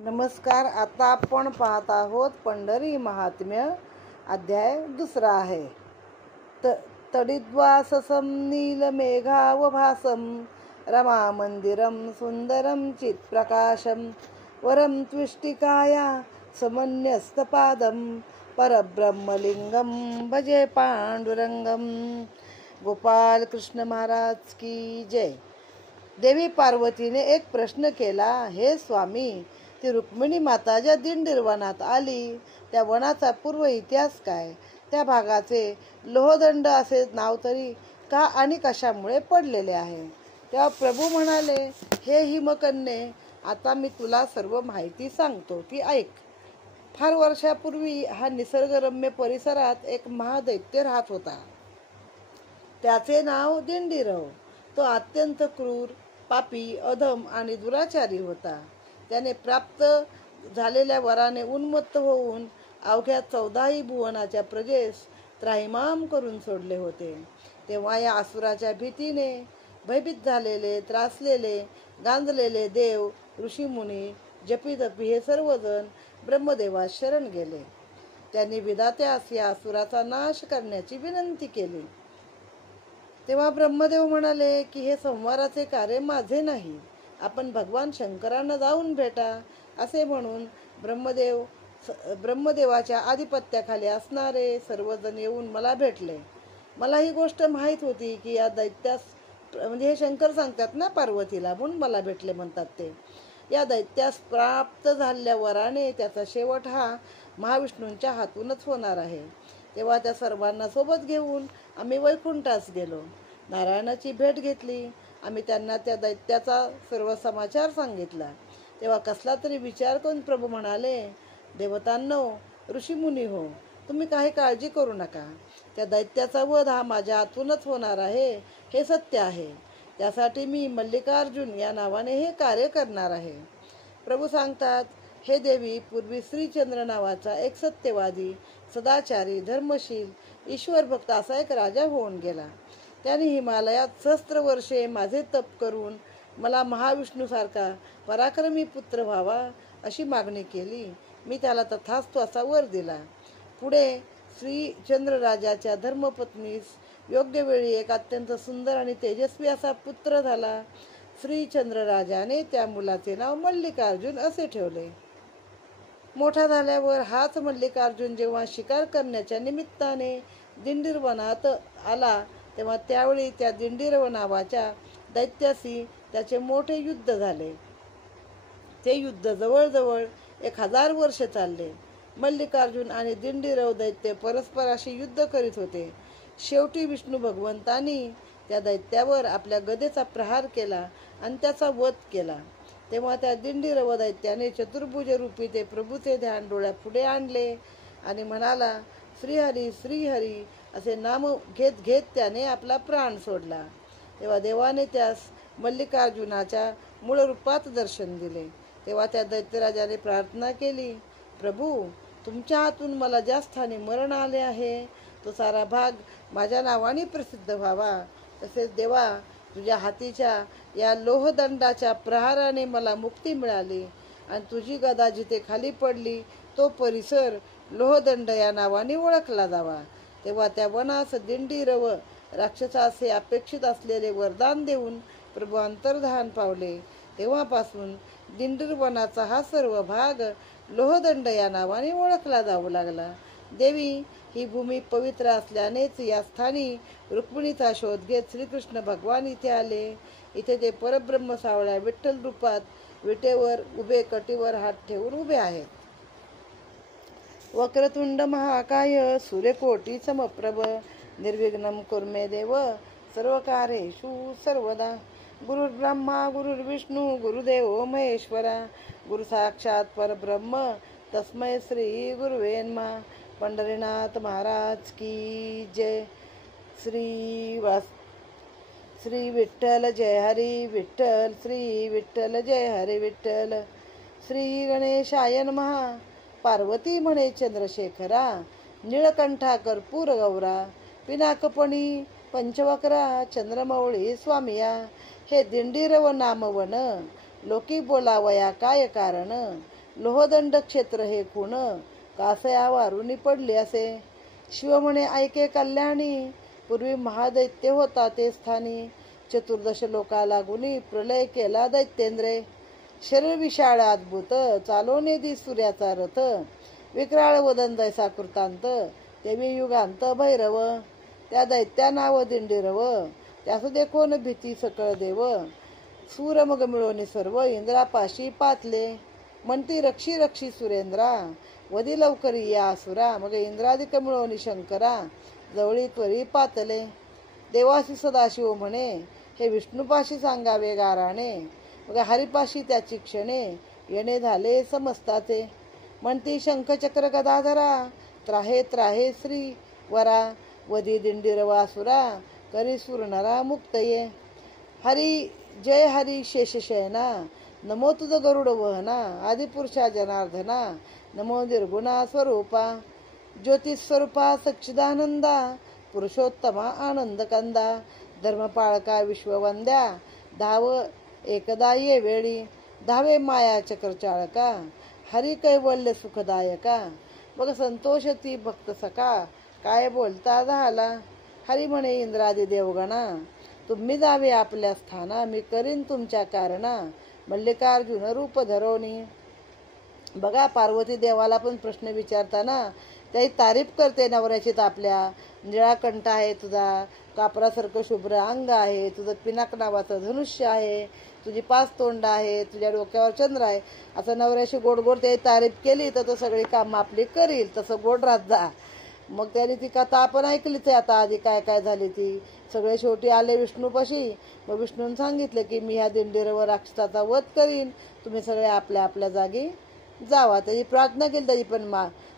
नमस्कार. आता आपण पाहत आहोत पंढरी महात्म्य अध्याय 2 आहे. तडिद्वाससं नीलमेघावभासं रमा मंदिरं सुंदरं चित्प्रकाशं वरं त्विष्टिकाया समन्यस्तपादं परब्रह्मलिंगं भजे पांडुरंगम. गोपाल कृष्ण महाराज की जय. देवी पार्वतीने एक प्रश्न केला, हे स्वामी, ती रुक्मिणी माता ज्या दिंडीर वनात आली त्या वनाचा पूर्व इतिहास काय? त्या भागाचे लोहदंड असे नाव तरी का आणि कशामुळे पडलेले आहे? तेव्हा प्रभू म्हणाले, हे हिमकन्ये, आता मी तुला सर्व माहिती सांगतो, ती ऐक. फार वर्षापूर्वी हा निसर्गरम्य परिसरात एक महादैत्य राहत होता. त्याचे नाव दिंडीरव. तो अत्यंत क्रूर, पापी, अधम आणि दुराचारी होता. त्याने प्राप्त झालेल्या वराने उन्मत्त होऊन अवघ्या 14 भुवनाच्या प्रजेस त्राहिमाम करून सोडले होते. तेव्हा या असुराच्या भीतीने भयभीत झालेले, त्रासलेले, गांजलेले देव, ऋषीमुनी, जपीतपी हे सर्वजण ब्रह्मदेवास शरण गेले. त्यांनी विधात्यास या असुराचा नाश करण्याची विनंती केली. तेव्हा ब्रह्मदेव म्हणाले की हे संहाराचे कार्य माझे नाही, आपण भगवान शंकरांना जाऊन भेटा. असे म्हणून ब्रह्मदेवाच्या आधिपत्याखाली असणारे सर्वजण येऊन मला भेटले. मला ही गोष्ट माहीत होती की या दैत्यास, म्हणजे हे शंकर सांगतात ना पार्वतीला, म्हणून मला भेटले म्हणतात ते. या दैत्यास प्राप्त झालेल्या वराने त्याचा शेवट हा महाविष्णूंच्या हातूनच होणार आहे. तेव्हा त्या सर्वांना सोबत घेऊन आम्ही वैकुंठास गेलो. नारायणाची भेट घेतली. आम्ही त्यांना त्या दैत्याचा सर्व समाचार सांगितला. तेव्हा कसला तरी विचार करून प्रभू म्हणाले, देवतांनो, ऋषीमुनी हो, तुम्ही काही काळजी करू नका. त्या दैत्याचा वध हा माझ्या हातूनच होणार आहे, हे सत्य आहे. त्यासाठी मी मल्लिकार्जुन या नावाने हे कार्य करणार आहे. प्रभू सांगतात, हे देवी, पूर्वी श्रीचंद्र नावाचा एक सत्यवादी, सदाचारी, धर्मशील, ईश्वर भक्त असा एक राजा होऊन गेला. त्याने हिमालयात सहस्त्र वर्षे माझे तप करून मला महाविष्णूसारखा पराक्रमी पुत्र व्हावा अशी मागणी केली. मी त्याला तथास्तु असा वर दिला. पुढे श्रीचंद्र राजाच्या धर्मपत्नीस योग्य वेळी एक अत्यंत सुंदर आणि तेजस्वी असा पुत्र झाला. श्रीचंद्र राजाने त्या मुलाचे नाव मल्लिकार्जुन असे ठेवले. मोठा झाल्यावर हाच मल्लिकार्जुन जेव्हा शिकार करण्याच्या निमित्ताने दिंडीर वनात आला, तेव्हा त्यावेळी त्या दिंडीरव नावाच्या दैत्याशी त्याचे मोठे युद्ध झाले. ते युद्ध जवळजवळ 1000 वर्ष चालले. मल्लिकार्जुन आणि दिंडीरव दैत्य परस्पराशी युद्ध करीत होते. शेवटी विष्णू भगवंतांनी त्या दैत्यावर आपल्या गदेचा प्रहार केला आणि त्याचा वध केला. तेव्हा त्या दिंडीरव दैत्याने चतुर्भुज रूपी ते प्रभूचे ध्यान डोळ्यापुढे आणले आणि म्हणाला, श्रीहरी श्रीहरी असे नाम घेत घेत त्याने आपला प्राण सोडला. तेव्हा देवाने त्यास मल्लिकार्जुनाच्या मूळ रूपात दर्शन दिले. तेव्हा त्या दैत्यराजाने प्रार्थना केली, प्रभू, तुमच्या हातून मला ज्या स्थानी मरण आले आहे तो सारा भाग माझ्या नावाने प्रसिद्ध व्हावा. तसेच देवा, तुझ्या हातीच्या या लोहदंडाच्या प्रहाराने मला मुक्ती मिळाली आणि तुझी गदा जिथे खाली पडली तो परिसर लोहदंड या नावाने ओळखला जावा. तेव्हा त्या वनास दिंडीरव राक्षसाचे अपेक्षित असलेले वरदान देऊन प्रभू अंतर्धान पावले. तेव्हापासून दिंडीर वनाचा हा सर्व भाग लोहदंड या नावाने ओळखला जाऊ लागला. देवी, ही भूमी पवित्र असल्यानेच या स्थानी रुक्मिणीचा शोध घेत श्रीकृष्ण भगवान इथे आले. इथे ते परब्रह्म सावळ्या विठ्ठल रूपात विटेवर उभे, कटीवर हात ठेवून उभे आहेत. वक्रतुंड महाकाय सूर्यकोटी समप्रभ निर्विघ्नं कुर्मे देव सर्वकार्येषु सर्वदा. गुरुर्ब्रह्मा गुरुर्विष्णू गुरुदेव महेश्वरा, गुरु साक्षात परब्रह्म तस्मै श्री गुरुवे नमः. पंढरीनाथ महाराज की जय. श्री विठ्ठल जय हरी विठ्ठल, श्री विठ्ठल जय हरी विठ्ठल. श्री गणेशाय नमः. पार्वती म्हणे चंद्रशेखरा, निळकंठा कर्पूर गौरा, पिनाकपणी पंचवक्रा चंद्रमौळी स्वामिया. हे दिंडीरव नामवन, लोकी बोलावया काय कारण, लोहदंड क्षेत्र हे खूण, कासया वारुनी पडले असे. शिव म्हणे ऐके कल्याणी, पूर्वी महादैत्य होता ते स्थानी. चतुर्दश लोका लागुनी प्रलय केला दैत्येंद्रे. शरीर विशाळ अद्भुत, चालोने दी सूर्याचा रथ. विक्राळ वदन दैसा कृतांत, तेवी युगांत भैरव. त्या दैत्या नाव दिंडीरव, त्यास देखोन भीती सकळ देव. सूर मग मिळवणी सर्व, इंद्रापाशी पातले. म्हणती रक्षी रक्षी सुरेंद्रा, वदी लवकरी या असुरा. मग इंद्राधिक मिळवणी शंकरा, जवळी त्वरी पातले. देवाशी सदाशिव म्हणे, हे विष्णुपाशी सांगावे गाराणे. मग हरिपाशी त्याची क्षणे, येणे झाले समस्ताचे. म्हणती शंखचक्र गदाधरा, त्राहे त्राहे श्री वरा. वदी दिंडीरवासुरा, करी सुरनरा मुक्त ये. हरी जय हरी शेषशयना, नमो तुझ गरुड वहना. आदिपुरुषा जनार्दना, नमो निर्गुणा स्वरूपा. ज्योतिस्वरूपा सच्चिदानंदा, पुरुषोत्तमा आनंद कंदा. धर्मपाळका विश्ववंद्या, धाव एकदा ये वेळी. धावे माया चक्र चाळका, हरी कैवल्य सुखदायका. बघ संतोष ती भक्त सका, काय बोलता झाला. हरी म्हणे इंद्रादी देवगणा, तुम्ही जावे आपल्या स्थाना. मी करीन तुमच्या कारणा, मल्लिकार्जुन रूप धरोनी. बघा पार्वती देवाला पण प्रश्न विचारताना त्याही तारीफ करते नवऱ्याची. आपल्या निळा कंठ आहे तुझा, कापरासारखं शुभ्र अंग आहे, तुझं पिनाक नावाचं धनुष्य आहे, तुझी 5 तोंड आहे, तुझ्या डोक्यावर चंद्र आहे. असं नवऱ्याशी गोड गोड त्याही तारीफ केली तर तो सगळी कामं आपली करील. तसं गोड राहत जा. मग त्याने ती कथा आपण ऐकलीच आहे आता. आधी काय काय झाली ती सगळे. शेवटी आले विष्णूपाशी. मग विष्णूने सांगितलं की मी ह्या दिंडीरवर राक्षसाचा वध करीन, तुम्ही सगळे आपल्या आपल्या जागी जावा. त्याची प्रार्थना केली. त्याची पण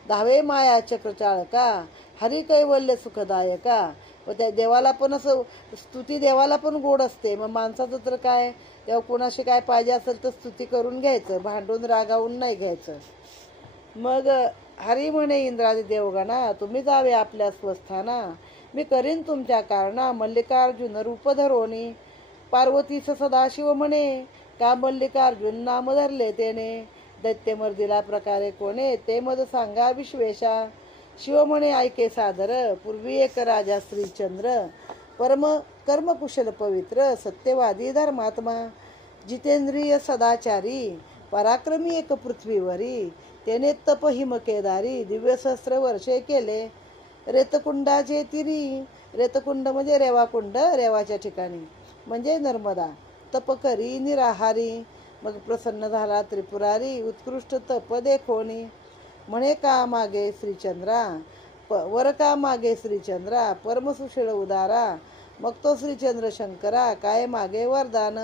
धावे माया चक्र चाळका, हरी कैवल्य सुखदायका. व त्या देवाला पण असं स्तुती देवाला पण गोड असते. मग माणसाचं तर काय, तेव्हा कोणाशी काय पाहिजे असेल तर स्तुती करून घ्यायचं, भांडून रागावून नाही घ्यायचं. मग हरी म्हणे इंद्रादी देवगणा, तुम्ही जावे आपल्या स्वस्थाना. मी करीन तुमच्या कारणा, मल्लिकार्जुन रूप धरोनी. पार्वतीस सदाशिव म्हणे, का मल्लिकार्जुन नाम धरले तेने. दैत्यमर्दीला प्रकारे कोणे, ते मद सांगा विश्वेशा. शिव म्हणे ऐके सादर, पूर्वी एक राजा श्रीचंद्र. परम कर्मकुशल पवित्र, सत्यवादी धर्मात्मा. जितेंद्रिय सदाचारी, पराक्रमी एक पृथ्वीवरी. त्याने तप हिम केदारी, दिव्य सहस्त्र वर्षे केले. रेतकुंडाचे तिरी, रेतकुंड म्हणजे रेवाकुंड, रेवाच्या ठिकाणी म्हणजे नर्मदा. तप करी निराहारी, मग प्रसन्न झाला त्रिपुरारी. उत्कृष्ट तप देखोनी. म्हणे का मागे श्रीचंद्रा, वर का मागे श्रीचंद्रा. परमसुशील उदारा, मग तो श्रीचंद्र शंकरा. काय मागे वरदान.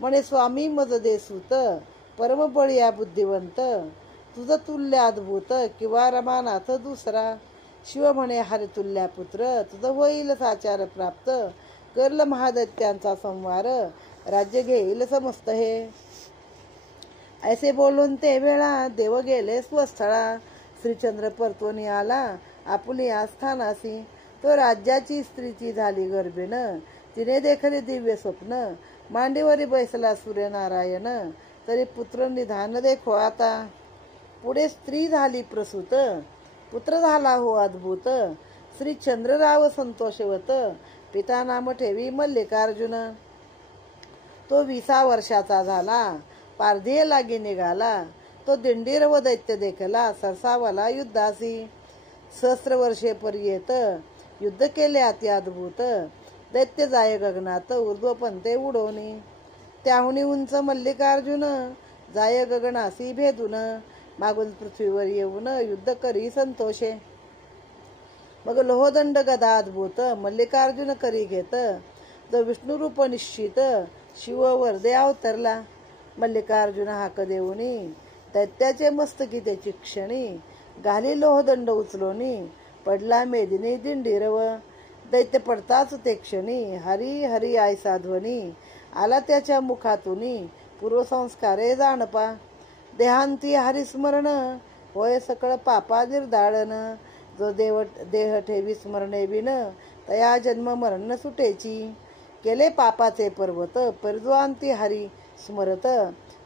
म्हणे स्वामी मज दे सूत, परम बळिया बुद्धिवंत. तुझं तुल्य अद्भुत, किंवा रमानाथ दुसरा. शिव म्हणे हरितुल्या पुत्र, तुझं होईल साचार प्राप्त. करल महादैत्यांचा संवार, राज्य घेईल समस्त हे. ऐसे बोलून ते वेळा, देव गेले स्वस्थळा. श्रीचंद्र परतोनी आला, आपुली आस्थानासी. तो राज्याची स्त्रीची झाली गर्भिण, तिने देखले दिव्य स्वप्न. मांडीवरी बैसला सूर्यनारायण, तरी पुत्र निधान देखो आता. पुढे स्त्री झाली प्रसूत, पुत्र झाला हो अद्भुत. श्री चंद्रराव संतोषवत, पिता नाम ठेवी मल्लिकार्जुन. तो 20 वर्षाचा झाला, पारधी लागी निघाला. तो दिंडीर व दैत्य देखला, सरसावला युद्धासी. सहस्त्र वर्षे पर्यंत युद्ध केले अति अद्भुत. दैत्य जाय गगनात, ऊर्ध्वपंथे उडवणी. त्याहुनी उंच मल्लिकार्जुन, जाय गगनासी भेदून. मागून पृथ्वीवर येऊन युद्ध करी संतोषे. मग लोहदंड गदा अद्भुत, मल्लिकार्जुन करी घेत. जो विष्णुरूप निश्चित, शिव वरदे अवतरला. मल्लिकार्जुन हाक देऊनी, दैत्याचे मस्तकी त्याची क्षणी. घाली लोहदंड उचलोनी, पडला मेदिनी दिंडीरव. दैत्य पडताच ते क्षणी, हरी हरी आयसा ध्वनी. आला त्याच्या मुखातूनी, पूर्वसंस्कारे जाणपा. देहांती हरिस्मरण, होय सकळ पापा निर्दाळन. जो देह ठेवी स्मरणे बिन, तया जन्म मरण सुटेची. केले पापाचे पर्वत, परजोआंती हरी स्मरत.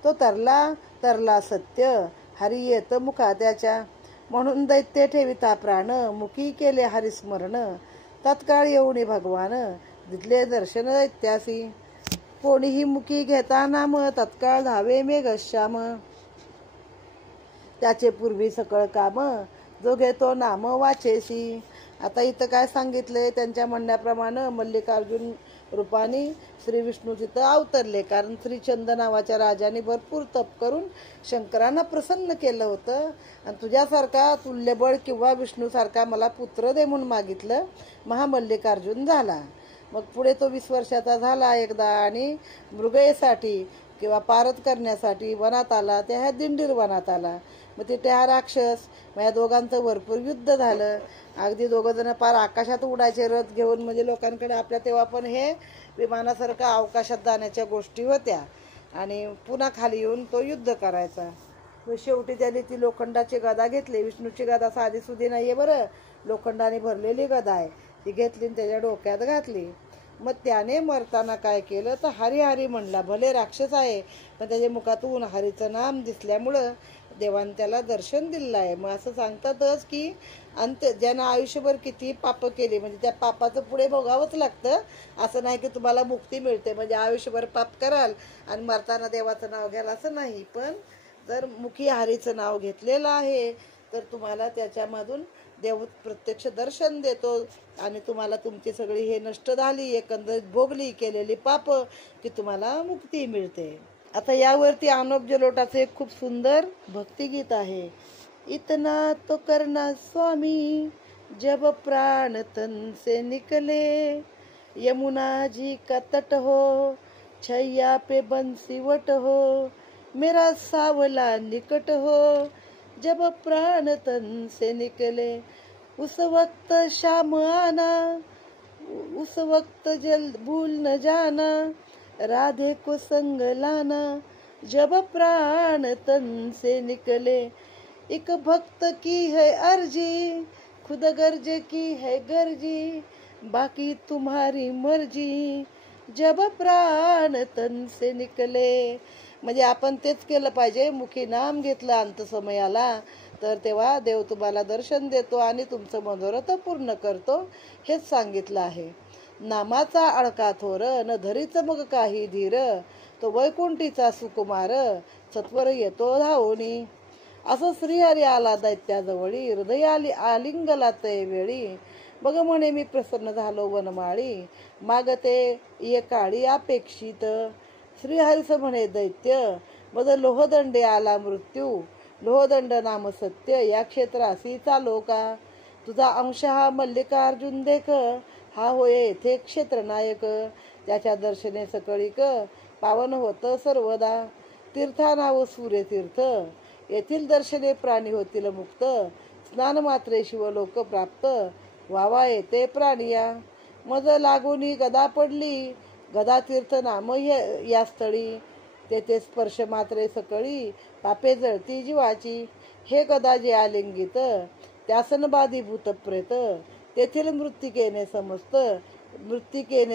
तो तरला तरला सत्य, हरी येत मुखा त्याच्या, म्हणून दैत्य ठेविता प्राण, मुखी केले हरिस्मरण, तत्काळ येऊनी भगवान, दिसले दर्शन दैत्यासी, कोणीही मुखी घेता नाम, तत्काळ धावे मेघश्याम, त्याचे पूर्वी सकळ काम, जो घेतो नाम वाचेसी. आता इथं काय सांगितलंय, त्यांच्या म्हणण्याप्रमाणे मल्लिकार्जुन रूपाने श्री विष्णू तिथं अवतरले, कारण श्रीचंद नावाच्या राजाने भरपूर तप करून शंकरांना प्रसन्न केलं होतं. आणि तुझ्यासारखा तुल्यबळ किंवा विष्णूसारखा मला पुत्र दे म्हणून मागितलं, महामल्लिकार्जुन झाला. मग पुढे तो 20 वर्षाचा झाला एकदा, आणि मृगयेसाठी किंवा पारत करण्यासाठी वनात आला. त्या ह्या दिंडीर वनात आला. मग तिथे हा राक्षस, मग या दोघांचं भरपूर युद्ध झालं. अगदी दोघं जण पार आकाशात उडायचे रथ घेऊन, म्हणजे लोकांकडे आपल्या तेव्हा पण हे विमानासारखं अवकाशात जाण्याच्या गोष्टी होत्या, आणि पुन्हा खाली येऊन तो युद्ध करायचा. मग शेवटी त्याने ती लोखंडाची गदा घेतली. विष्णूची गदा साधी सुधी नाहीये बरं, लोखंडाने भरलेली गदा आहे. ती घेतली आणि त्याच्या डोक्यात घातली. मग त्याने मरताना काय केलं तर हरी हरी म्हणला. भले राक्षस आहे, पण त्याच्या मुखातून हरीचं नाम दिसल्यामुळं देवाने त्याला दर्शन दिलं आहे. मग असं सांगतातच की अंत ज्यानं आयुष्यभर किती पाप केली, म्हणजे त्या पापाचं पुढे भोगावंच लागतं. असं नाही की तुम्हाला मुक्ती मिळते, म्हणजे आयुष्यभर पाप कराल आणि मरताना देवाचं नाव घ्याल असं नाही. पण जर मुखी हरीचं नाव घेतलेलं आहे तर तुम्हाला त्याच्यामधून देव प्रत्यक्ष दर्शन देतो, आणि तुम्हाला तुमची सगळी हे नष्ट झाली, एकंदरीत भोगली केलेली पाप, की तुम्हाला मुक्ती मिळते. आता यावरती अनुप जलोटाचं एक खूप सुंदर भक्तिगीत आहे. इतना तो करना स्वामी, जब प्राण तन से निकले, यमुना जी का तट हो, छैया पे बंसीवट हो, मेरा सावला निकट हो, जब प्राण तन से निकले, उस वक्त शाम आना, उस वक्त जल्द भूल न जाना, राधे को संग लाना, जब प्राण तन से निकले, एक भक्त की है अर्जी, खुद गर्ज की है गर्जी, बाकी तुम्हारी मर्जी, जब प्राण तन से निकले. म्हणजे आपण तेच केलं पाहिजे. मुखी नाम घेतलं अंत समयाला, तर तेव्हा देव तुम्हाला दर्शन देतो आणि तुमचं मनोरथ पूर्ण करतो, हेच सांगितलं आहे. नामाचा अडका थोर, न धरीच मग काही धीर, तो वैकुंठीचा सुकुमार, सत्वर येतो धावोनी. असं श्रीहरी आला दैत्याजवळी, हृदयाली आलिंगला ते वेळी, बघ म्हणे मी प्रसन्न झालो वनमाळी, मागते ये काळी अपेक्षित. श्रीहरीच म्हणे दैत्य, मग लोहदंडे आला मृत्यू, लोहदंड नाम सत्य, या क्षेत्रासी चालो का. तुझा अंश हा मल्लिकार्जुन देख, हा होय येथे क्षेत्रनायक, त्याच्या दर्शने सकळीक पावन होतं सर्वदा. तीर्था नाव सूर्यतीर्थ, येथील दर्शने प्राणी होतील मुक्त, स्नान मात्रे शिवलोक प्राप्त, व्हावा येते प्राणिया. मज लागूनी गदा पडली, गदा तीर्थ नाम या स्थळी, तेथे स्पर्श मात्रे सकळी, पापे जळती जीवाची. हे गदा जे आलिंगित, त्यासन बाधी भूत प्रेत, तेथील मृत्तिकेने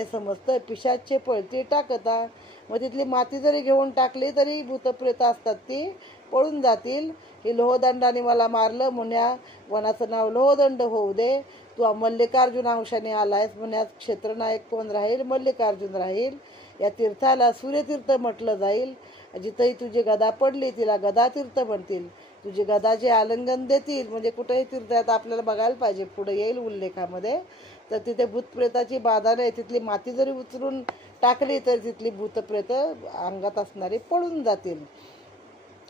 समस्त पिशाचे पळती टाकता. मग तिथली माती जरी घेऊन टाकली तरी भूतप्रेत असतात, ती पळून जातील. ही लोहदंडाने मला मारलं, म्हणून वनाचं नाव लोहदंड होऊ दे. तू मल्लिकार्जुन अंशाने आलायस, म्हणून क्षेत्रनायक कोण राहील, मल्लिकार्जुन राहील. या तीर्थाला सूर्यतीर्थ म्हटलं जाईल. जिथंही तुझी गदा पडली तिला गदा तीर्थ म्हणतील. तुझी गदा जे आलिंगन देतील, म्हणजे कुठेही तीर्थात आपल्याला बघायला पाहिजे, पुढे येईल उल्लेखामध्ये, तर तिथे भूतप्रेताची बाधा नाही. तिथली माती जरी उचलून टाकली तर तिथली भूतप्रेत अंगात असणारी पळून जातील.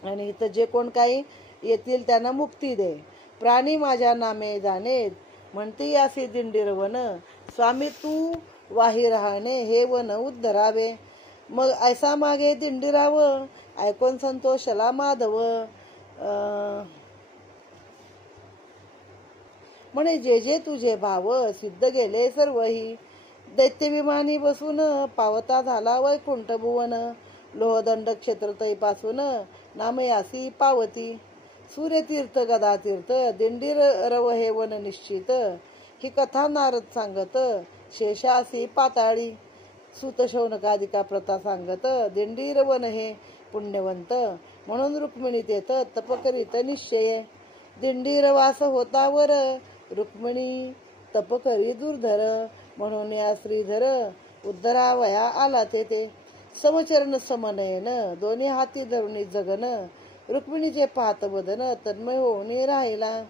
आणि इथं जे कोण काही येतील त्यांना मुक्ती दे. प्राणी माझ्या नामे जाणे, म्हणते असे दिंडीर वन, स्वामी तू वाही राहणे, हे वन उद्धरावे. मग ऐसा मागे दिंडीरावं, ऐकून संतोषला माधव. म्हणे जे जे तुझे भाव, सिद्ध गेले सर्वही. दैत्य विमानी बसून, पावता झाला वैकुंठ भुवन. लोहदंड क्षेत्रतैपासून, नामयासी पावती. सूर्यतीर्थ गदातीर्थ, दिंडीर रव हे वन निश्चित. ही कथा नारद सांगत, शेषासी पाताळी. सूत शौनकादिका प्रथा सांगत, दिंडीर वन हे पुण्यवंत म्हणून रुक्मिणी तेथ तप करीत निश्चय. दिंडीर वास होता वर रुक्मिणी तप करी दुर्धर. म्हणून या श्रीधर उद्धरावया आला तेथे. समचरण समनयन दोन्ही हाती धरुणी जगन. रुक्मिणीचे पाहत बदन तन्मय होऊन राहिला.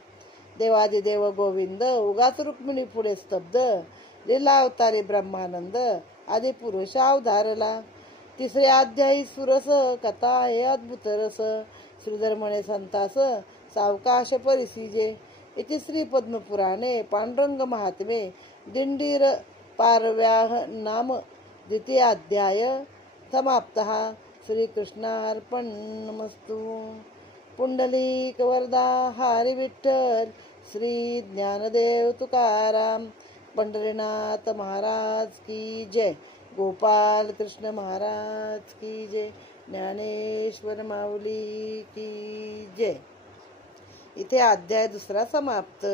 देवादिदेव गोविंद उगाच रुक्मिणी पुढे स्तब्ध. लीला अवतारी ब्रह्मानंद आदी पुरुष अवधारला. तिसरे अध्यायी सुरस कथा आहे अद्भुत रस. श्रीधर म्हणे संतास सावकाश परिसिजे. इति श्री पद्मपुराणे पांडुरंग महात्मे दिंडीर पारव्याह नाम द्वितीय अध्याय समाप्तः. श्रीकृष्णार्पणमस्तु. पुंडलिक वरदा हरी विठ्ठल. श्री ज्ञानदेव तुकाराम. पंढरीनाथ महाराज की जय. गोपाल कृष्ण महाराज की जय. ज्ञानेश्वर माऊली की जय. इथे अध्याय दुसरा समाप्त.